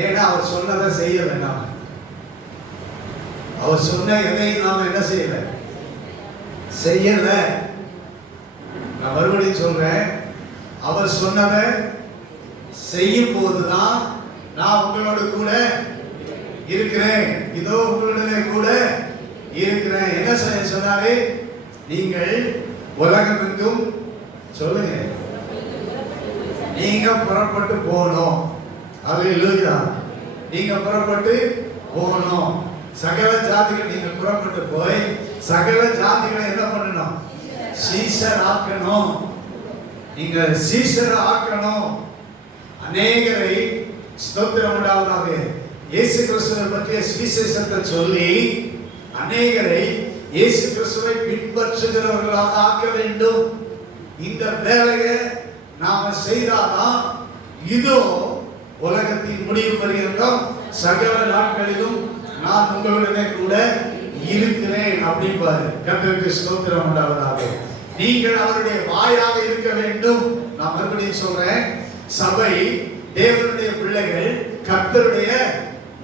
ஏன்னா அவர் சொன்னதை செய்ய வேண்டாம். அவர் சொன்ன எதையும் நாம என்ன செய்யல, செய்யல. நான் மறுபடியும் சொல்றேன், அவர் சொன்னதை செய்யும் போதுதான் நான் உங்களோட கூட இருக்கிறேன். இதோ உங்களுடனே கூட இருக்கிறேன். என்ன சொன்னாரு? நீங்கள் உலகம் எங்கும் சொல்லுங்க, நீங்க புறப்பட்டு போகணும். அல்லேலூயா. நீங்க புறப்பட்டு போகணும். சகல ஜாதிகள் நீங்க புறப்பட்டு போய் சகல ஜாதிகளை என்ன பண்ணணும்? சீஷர் ஆக்கணும். நீங்க சீஷர் ஆக்கணும். அநேகரை ஸ்தோத்திரம் உண்டாவதாக இயேசு கிறிஸ்துவை பற்றிய சுவிசேஷத்தை சொல்லி அநேகரை இயேசு கிறிஸ்துவை பின்பற்றுகிறவர்களாக ஆக்க வேண்டும். இந்த வேலையை நாம செய்தாதான் இதோ உலகத்தின் முடிவு பரியந்தம் சகல நாட்களிலும் நான் உங்களுடனே கூட இருக்கிறேன் அப்படின்பாரு. கர்த்தருக்கு ஸ்தோத்திரம் உண்டாவதாக. நீங்கள் அவருடைய வாயாக இருக்க வேண்டும். நான் மறுபடியும் சொல்றேன், சபை தேவனுடைய பிள்ளைகள் கர்த்தருடைய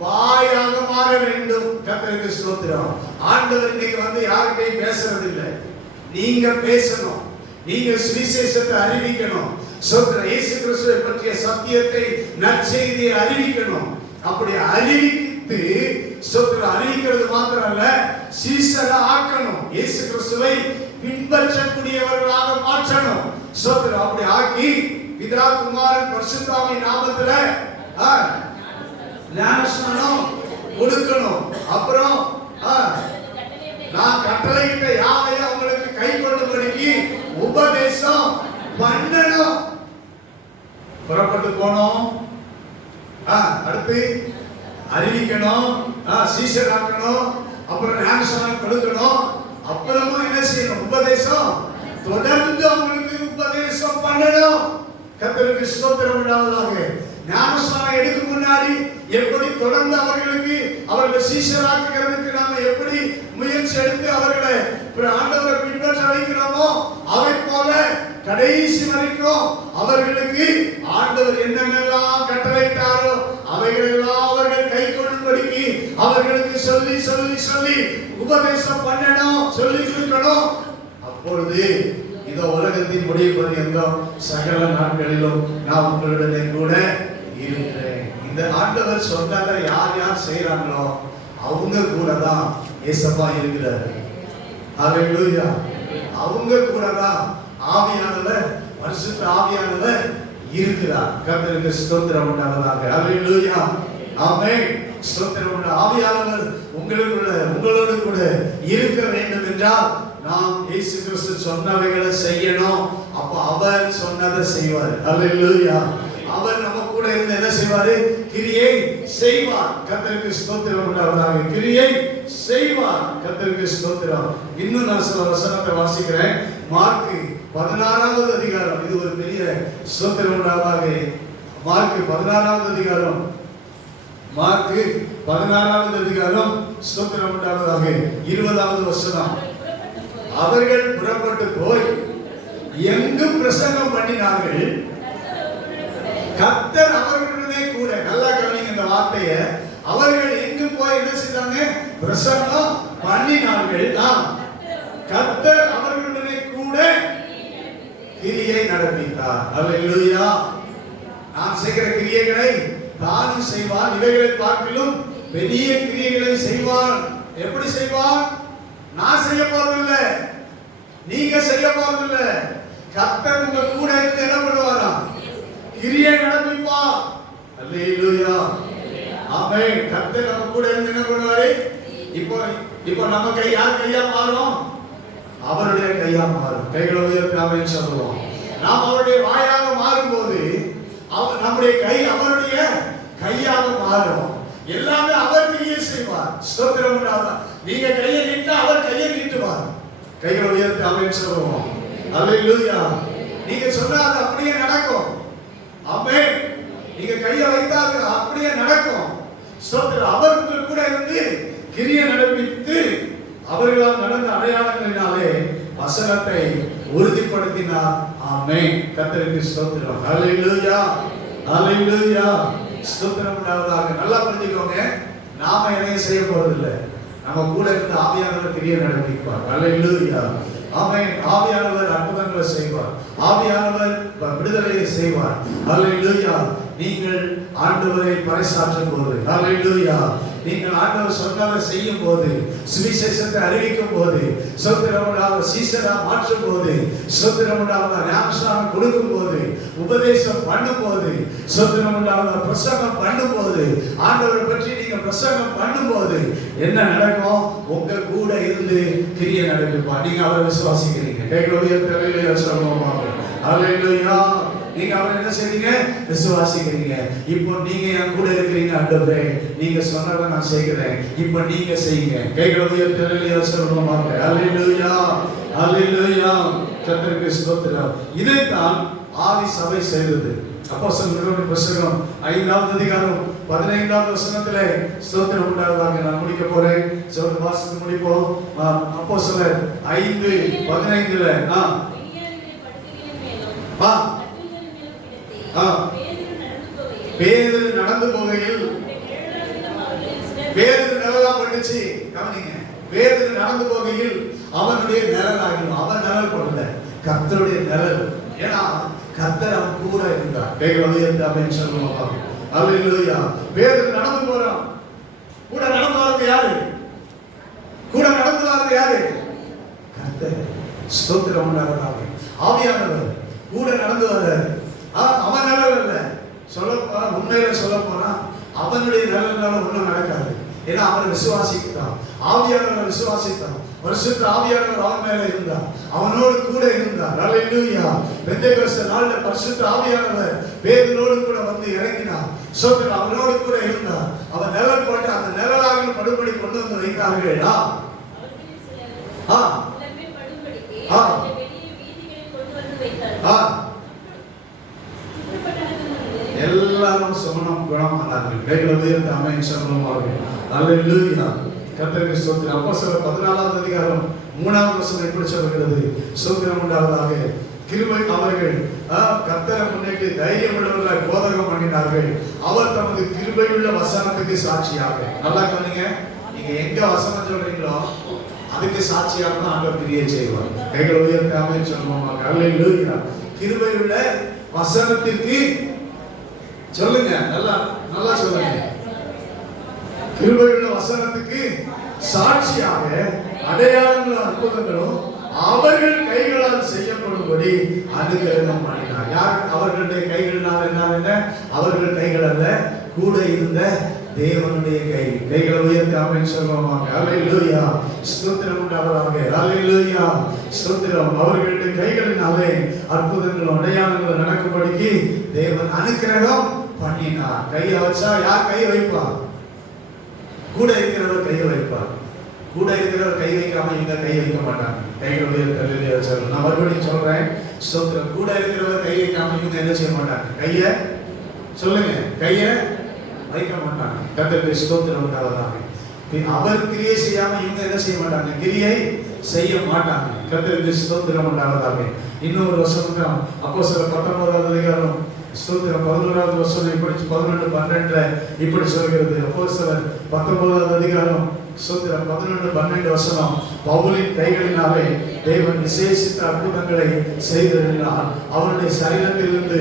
வாயாக மாற வேண்டும். கர்த்தருக்கு ஸ்தோத்திரம். ஆண்டவர் இன்னைக்கு வந்து யார்கிட்டையும் பேசுறது இல்லை, நீங்க பேசணும். நீங்க சுவிசேஷத்தை அறிவிக்கணும். ஸ்தோத்திரம். இயேசு கிறிஸ்துவை பற்றிய சத்தியத்தை, நற்செய்தியை அறிவிக்கணும். அப்படி அறிவித்து ஸ்தோத்திரம், அறிவிக்கிறது மாத்திரம் அல்ல, சீஷரா ஆக்கணும். இயேசு கிறிஸ்துவை பின்பற்றக்கூடியவர்களாக மாற்றணும். ஸ்தோத்திரம். அப்படி ஆக்கி பிதா குமாரன் பரிசுத்தாவின் நாமத்துல ஞானஸ்நானம் கொடுக்கணும். அப்புறம் நான் கட்டளையிட்ட யாவையும் அவங்களுக்கு கை கொள்ளும்படிக்கு உபதேசம் பண்ணணும். புறப்பட்டு போனோம். அடுத்து அறிவிக்கணும், சீஷராக்கணும், அப்புறம் ஞானஸ்நானம் கொடுக்கணும். அப்புறமா என்ன செய்யணும்? உபதேசம் தொடர்ந்து அவங்களுக்கு உபதேசம் பண்ணணும். கர்த்தருக்கு ஸ்தோத்திரம் உண்டாவதாக. ஞானஸ்நானம் எடுக்கும் முன்னாடி எப்படி தொடர்ந்து அவர்களை சீஷராக்குகிறதுக்கு நாம எப்படி முயற்சி எடுத்து அவர்களை ஆண்டவரை பின்பற்ற வைக்கிறோமோ அதை போல கடைசி வரைக்கும் அவர்களுக்கு ஆண்டவர் என்னென்னலாம் கட்டளையிட்டாரோ அவைகளெல்லாம் அவர்கள் கை கொள்ளும்படிக்கு அவர்களுக்கு சொல்லி சொல்லி சொல்லி உபதேசம் பண்ணணும், சொல்லி கொடுக்கணும். அப்பொழுது இந்த உலகத்தின் முடிவு பரியந்தம் சகல நாட்களிலும் நான் உங்களுடனே கூட இருக்கிறேன். இந்த ஆண்டவர் சொன்னதை யார் யார் செய்யறாங்களோ அவங்க கூட தான் ஏசப்பா இருக்கிறார். ஹல்லேலூயா. அவங்க கூட தான் ஆவியானவர், பரிசுத்த ஆவியானவர் இருக்கிறார். கர்த்தருக்கு ஸ்தோத்திரம் உண்டாவதாக. ஹல்லேலூயா. ஆமென். ஸ்தோத்திரம். ஆவியானவர் உங்களோடு கூட இருக்க வேண்டும் என்றால் நாம் இயேசு கிறிஸ்து சொன்னவைகளை செய்யணும். அப்ப அவர் சொன்னதை செய்வார். ஹல்லேலூயா. அவர் நம்ம கூட இருந்து என்ன செய்வாரு? கிரியை செய்வார். கர்த்தருக்கு ஸ்தோத்திரம் உண்டாவதாக. கிரியை செய்வார். கர்த்தருக்கு ஸ்தோத்திரம். இன்னும் நான் சில வசனத்தை வாசிக்கிறேன். மார்க்கு 16வது அதிகாரம். இது ஒரு பெரிய ஸ்தோத்திரம் உண்டாவதாக. மார்க்கு 16வது அதிகாரம். மார்க்கு 16வது அதிகாரம். ஸ்தோத்திரம் உண்டாவதாக. 20வது வசனம். அவர்கள் புறப்பட்டு போய் எங்கும் பிரசங்கம் பண்ணினார்கள். கர்த்தர் அவர்களுடனே கூட. நல்லா கவனிங்க இந்த வார்த்தையை. அவர்கள் எங்கும் போய் என்ன செய்தாங்க? பிரசங்கம் பண்ணினார்கள். கர்த்தர் அவர்களுடனே கூட கிரியை நடப்பித்தார். ஹல்லேலூயா. நான் செய்கிற கிரியைகளை தானும் செய்வார், இவைகளை பார்க்கிலும் பெரிய கிரியைகளை செய்வார். எப்படி செய்வார்? நான் செய்ய போறதில்லை, நீங்க செய்ய போறதில்லை. கர்த்தர் உங்க கூட இருந்து என்ன பண்ணுவாரா? கிரியை நடப்பிப்பார். அல்லேலூயா. ஆமென். கர்த்தர் நம்ம கூட இருந்து என்ன பண்ணுவாரு? இப்போ இப்போ நம்ம கை யார் கையா மாறும்? அவருடைய கையா மாறும். கைகளை உயர்த்தி ஆமென் சொல்லுவோம். நாம் அவருடைய வாயாக மாறும்போது நம்முடைய கை அவருடைய கையாக மாறும். எல்லாமே அவர் கிரியை செய்வார். ஸ்தோத்திரம் உண்டாதா? நீங்க கையை நீட்ட அவர் கையை நீட்டுவார். கைகளை உயர்த்தி ஆமென் சொல்லுவோம். அல்லேலூயா. நீங்க சொன்னா அது அப்படியே நடக்கும். ஆமென். நீங்க கையை வைத்தால் அப்படியே நடக்கும். ஸ்தோத்திரம். அவர் உங்கள் கூட இருந்து கிரியை நடப்பித்து அவர்களால் நடந்த அடையாளங்களினாலே வசனத்தை உறுதிப்படுத்தினார். ஆமென். கர்த்தருக்கு ஸ்தோத்திரம். ஹல்லேலூயா. ஹல்லேலூயா. ஸ்தோத்திரம் உண்டாவதாக. நல்லா புரிஞ்சுக்கோங்க. நாம எதையும் செய்ய போறதில்லை. நம்ம கூட இருந்து ஆவியானவர் கிரியை நடப்பிப்பார். ஹல்லேலூயா. ஆமென். ஆவியானவர் அற்புதங்களை செய்வார். ஆவியானவர் விடுதலையை செய்வார். ஹல்லேலூயா. நீங்கள் ஆண்டவரை பறைசாற்றும் போது, ஹல்லேலூயா, நீங்கள் ஆண்டவர் சொன்னதை செய்யும் போது, சுவிசேஷத்தை அறிவிக்கும் போது, ஸ்தோத்திரமுண்டாக சீசரா மாற்றும் போது, ஸ்தோத்திரமுண்டாக ஞானஸ்நானம் கொடுக்கும் போது, உபதேசம் பண்ணும் போது, ஸ்தோத்திரமுண்டாக பிரசங்கம் பண்ணும் போது, ஆண்டவரை பற்றி நீங்க பிரசங்கம் பண்ணும் போது என்ன நடக்கும்? உங்க கூட இருந்து கிரியை நடக்குமா? நீங்க அவரை விசுவாசிக்கிறீங்க. கைகளுடைய தலையில சொல்லுவோம். ஹல்லேலூயா. நீங்க அவரை என்ன செய்றீங்க? விசுவாசிக்கிறீங்க. இப்போ நீங்க என் கூட இருக்கிறீங்க. ஆண்டவரே, நீங்க சொன்னதை நான் செய்கிறேன். இப்போ நீங்க செய்யுங்க. கைகளுடைய தலையில சொல்லுவோம். ஹல்லேலூயா. ஹல்லேலூயா. கர்த்தருக்கு ஸ்தோத்திரம். இதைத்தான் ஆதி சபை செய்தது. அப்போஸ்தலர்களுடைய புத்தகம் 5வது அதிகாரம் 15வது வசனத்திலே ஸ்தோத்திரம் உண்டாவதாக. நான் முடிக்க போறேன். சொல்ல வாசித்து முடிப்போம். அப்போஸ்தலர் 5:15ல பேதுரு நடந்து போகையில் பேதுரு நிழலா பட்டுச்சு. கவனிங்க. பேதுரு நடந்து போகையில் அவனுடைய நிழலாகிடும். அவன் நிழல் படல, கர்த்தருடைய நிழல். ஏன்னா கர்த்தர் அவன் கூட இருந்தார். கைகளை உயர்த்தி ஆமென் சொல்லுவோம். அல்லேலூயா. பேதுரு நடந்து போறான். கூட நடந்து வரது யாரு? கூட நடந்து வரது யாரு? கர்த்தர். ஸ்தோத்திரம் உண்டாவதாக. ஆவியானவர் கூட நடந்து வர்றாரு. அவன் நிழல் இல்ல. உண்மையில சொல்ல போனா அவனுடைய நிழல்னால ஒண்ணும் நடக்காது. ஏன்னா அவனை விசுவாசித்தான். ஆவியானவரை விசுவாசித்தான். பரிசுத்த ஆவியானவர் அவன் மேல இருந்தார். அவனோடு கூட இருந்தார். அல்லேலூயா. பெந்தெகோஸ்தே நாள்ல பரிசுத்த ஆவியானவர் பேதுருவோடு கூட வந்து இறங்கினார். ஸ்தோத்திரம். அவனோடு கூட இருந்தார். அவன் நிழல் போட்டு அந்த நிழலாக படும்படி கொண்டு வந்து வைத்தார்கள். எல்லாரும் சுமணம் குணமானார்கள். கைகளை உயர்த்தி ஆமென் சொல்லுவோம். அல்லேலூயா. கர்த்தருக்கு ஸ்தோத்திரம். அப்போஸ்தலர் 14வது அதிகாரம் 3வது வசனம் இப்படி சொல்கிறது. ஸ்தோத்திரம் உண்டாவதாக. கிருபை அவர்கள் கர்த்தரை முன்னிட்டு தைரியம் உள்ளவர்களாய் போதகம் பண்ணினார்கள். அவர் தமது கிருபையுள்ள வசனத்துக்கு சாட்சியாக. நல்லா கவனிங்க. நீங்க எங்க வசனம் சொல்றீங்களோ அதுக்கு சாட்சியாக தான் ஆண்டவர் கிரியை செய்வார். கைகளை உயர்த்தி ஆமென் சொல்லுவோம். அல்லேலூயா. கிருபையுள்ள வசனத்திற்கு சொல்லுங்க. நல்லா நல்லா சொல்லுங்க. கிருபையுள்ள வசனத்துக்கு சாட்சியாக அடையாளங்களும் அற்புதங்களும் அவர்கள் கைகளால் செய்யப்படும்படி அனுகிரகம் பண்ணினார். யார்? அவர்களுடைய கைகளால். என்ன? அவர்கள் கைகள் அல்ல, கூட இருந்த தேவனுடைய கை. கைகளை உயர்த்தி ஆமென் சொல்லுவோம். அல்லேலூயா. ஸ்தோத்திரம் உண்டாவதாக. அல்லேலூயா. ஸ்தோத்திரம். அவர்களுடைய கைகளினாலே அற்புதங்களும் அடையாளங்களும் நடக்கும்படிக்கு தேவன் அனுகிரகம் பண்ணினார். கையை வச்சா யார் கை வைப்பார்? கூட இருக்கிறவர் கையை வைப்பார். கூட இருக்கிறவர் கை வைக்காம இவங்க கை வைக்க மாட்டாங்க. கைகளை உயர்த்தி சொல்றேன். நான் மறுபடியும் சொல்றேன். ஸ்தோத்திரம். கூட இருக்கிறவர் கை வைக்காம இவங்க என்ன செய்ய மாட்டாங்க? கையை சொல்லுங்க. கையை வைக்க மாட்டாங்க. கர்த்தருக்கு ஸ்தோத்திரம் உண்டாவதாக. அவர் கிரியை செய்யாம இவங்க என்ன செய்ய மாட்டாங்க? கிரியை செய்ய மாட்டாங்க. கர்த்தருக்கு ஸ்தோத்திரம் உண்டாவதாக. இன்னொரு வசனம் தான் அப்போஸ்தலர் 19வது அதிகாரம் ஸ்தோத்திரம் 11வது வசனம் இப்படி 11:12 இப்படி சொல்கிறது. அப்போஸ்தலர் 19வது அதிகாரம் ஸ்தோத்திரம் 11:12 வசனம். பவுலின் கைகளினாலே தேவன் விசேஷித்த அற்புதங்களை செய்திருந்தார். அவருடைய சரீரத்திலிருந்து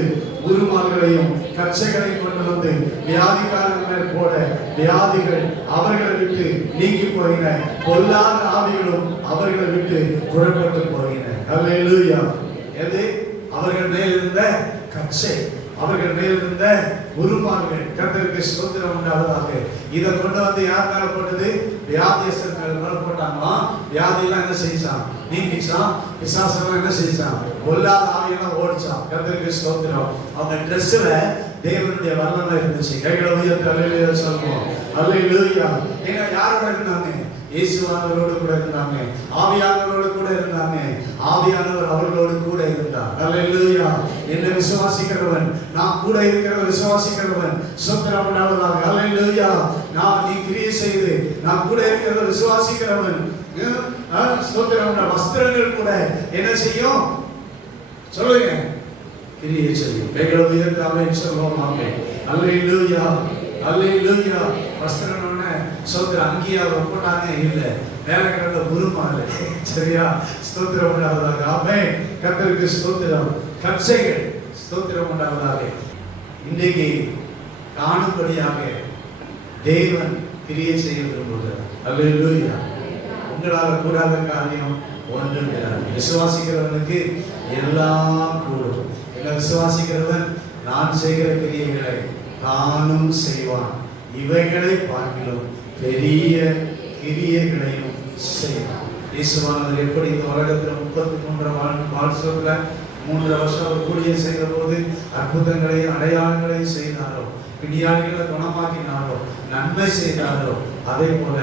உருமால்களையும் கச்சைகளையும் கொண்டு வந்து வியாதிக்காரர்கள் போட வியாதிகள் அவர்களை விட்டு நீங்கி போயின. பொல்லாத ஆவிகளும் அவர்களை விட்டு புறப்பட்டு போயின. அல்லேலூயா. எது? அவர்கள் மேல் இருந்த கச்சை, அவர்கள் மேல் இருந்த உருமாறுகள். கர்த்தருக்கு ஸ்தோத்திரம் உண்டாவதாக. இதை கொண்டு வந்து யார் மேல போட்டது? வியாதியஸ்தர் மேல போட்டாங்களா? வியாதியெல்லாம் என்ன செஞ்சான்? நீங்கிச்சான். பிசாசெல்லாம் என்ன செஞ்சான்? பொல்லாத ஆவியெல்லாம் ஓடிச்சான். கர்த்தருக்கு ஸ்தோத்திரம். அவங்க ட்ரெஸ்ல தேவனுடைய வல்லமை இருந்துச்சு. கைகளை உயர்த்தி அல்லேலூயா சொல்லுவோம். அல்லேலூயா. ஏன்னா யாரோட இருந்தாங்க? இயேசுவானவரோடு கூட இருந்தாங்க. ஆவியானவரோடு கூட இருந்தாங்க. ஆவியானவர் அவர்களோடு கூட இருந்தார். அல்லேலூயா. என்னை விசுவாசிக்கிறவன், நான் கூட இருக்கிற விசுவாசிக்கிறவன் ஸ்தோத்திரம் உண்டாவதாக. அல்லேலூயா. நான் நீ கிரியை செய்து நான் கூட இருக்கிற விசுவாசிக்கிறவன் ஸ்தோத்திரம் உண்டா. வஸ்திரங்கள் கூட என்ன செய்யும்? சொல்லுங்க. கிரியை செய்யும். கைகளை உயர்த்தி ஆமென் சொல்லுவோம். ஆமென். அல்லேலூயா. அல்லேலூயா. வஸ்திரம்னு ஸ்தோத்திரம் அங்கேயா போட்டாங்க இல்ல, வேற கிடந்த உருமாறு. சரியா? ஸ்தோத்திரம் உண்டாவதாக. ஆமென். கர்த்தருக்கு ஸ்தோத்திரம். கற்சைகள் ஸ்தோத்திரம் உண்டாவதாக. இன்றைக்கு காணும்படியாக தேவன் கிரியை செய்ய விரும்புகிறார். அல்லேலூயா. உங்களால கூடாத காரியம் ஒன்றும் கிடையாது. விசுவாசிக்கிறவனுக்கு எல்லாம் கூடும். என்ன விசுவாசிக்கிறவன் நான் செய்கிற கிரியைகளை தானும் செய்வான், இவைகளை பார்க்கிலும் பெரிய கிரியைகளையும் செய்வான். இயேசுவானவர் எப்படி இந்த உலகத்தில் 33 வருஷத்துல 3 வருஷம் அவர் ஊழியம் செய்த போது அற்புதங்களையும் அடையாளங்களையும் செய்தாரோ, பிடியாளிகளை குணமாக்கினாரோ, நன்மை செய்தாரோ, அதே போல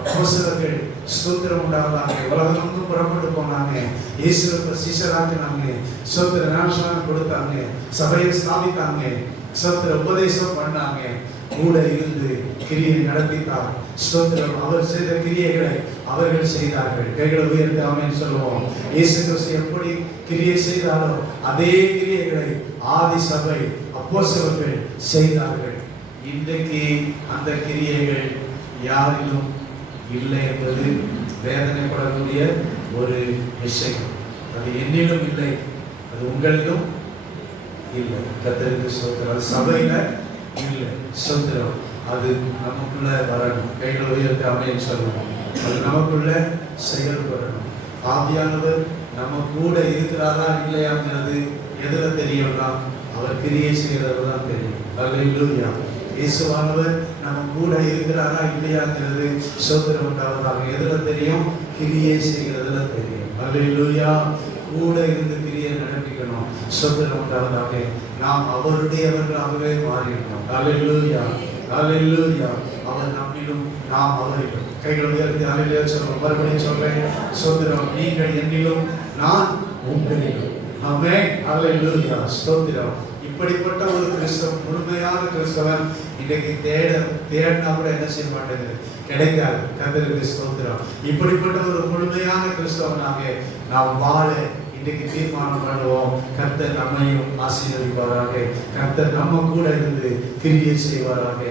அப்போஸ்தலர்கள் ஸ்தோத்திரம் உண்டாவதாக உலகமெங்கும் புறப்பட்டு போனாங்க. இயேசுவை சீஷராக்கினாங்க. ஸ்தோத்திர ஞானஸ்நானம் கொடுத்தாங்க. சபையை ஸ்தாபித்தாங்க. ஸ்தோத்திர உபதேசம் பண்ணாங்க. கூட இருந்து கிரியை நடத்தித்தார். ஸ்தோத்திரம். அவர் செய்த கிரியைகளை அவர்கள் செய்தார்கள். கைகளை உயர்த்தி ஆமென் சொல்லுவோம். இயேசு கிறிஸ்து எப்படி கிரியை செய்தாரோ அதே கிரியைகளை ஆதி சபை அப்போஸ்தலர்கள் செய்தார்கள். இன்றைக்கு அந்த கிரியைகள் யாரிலும் இல்லை என்பது வேதனைப்படக்கூடிய ஒரு விஷயம். அது என்னிலும் இல்லை, அது உங்களிலும் இல்லை. கர்த்தருக்கு ஸ்தோத்திரம். சபையில இல்லை ஸ்தோத்திரம். அது நமக்குள்ள வரணும். கைகளை உயர்த்தி ஆமென் சொல்லுவோம். அது நமக்குள்ள செயல்படணும். ஆவியானவர் நம்ம கூட இருக்கிறாரா இல்லையாங்கிறது எதுல தெரியும்னா அவர் கிரியை செய்யறது தான் தெரியும். அல்லேலூயா. இயேசுவானவர் நம்ம கூட இருக்கிறாரா இல்லையாங்கிறது ஸ்தோத்திரம் உண்டாவதாக. எதுல தெரியும்? கிரியை செய்கிறதுல தெரியும். அல்லேலூயா. கூட இருந்து கிரியை நடப்பிக்கணும். ஸ்தோத்திரம் உண்டாவதாக. நாம் அவருடையவர்களாகவே மாறிடணும். அல்லேலூயா. அல்லேலூயா. அவர் நம்மிலும் நாம் அவரிலும். கைகளை உயர்த்தி அல்லேலூயா சொல்றோம். மறுபடியும் சொல்றேன். ஸ்தோத்திரம். நீங்கள் என்னிலும் நான் உங்களிலும். ஆமென். அல்லேலூயா. ஸ்தோத்திரம். இப்படிப்பட்ட ஒரு கிறிஸ்தவன், முழுமையான கிறிஸ்தவன் இன்றைக்கு தேடினா கூட என்ன செய்ய மாட்டேங்குது, கிடைக்காது. கர்த்தருக்கு ஸ்தோத்திரம். இப்படிப்பட்ட ஒரு முழுமையான கிறிஸ்தவனாக நாம் வாழ இன்றைக்கு தீர்மானம் பண்ணுவோம். கர்த்தர் நம்மையும் ஆசீர்வதிப்பாராக. கர்த்தர் நம்ம கூட இருந்து கிரியை செய்வாராக.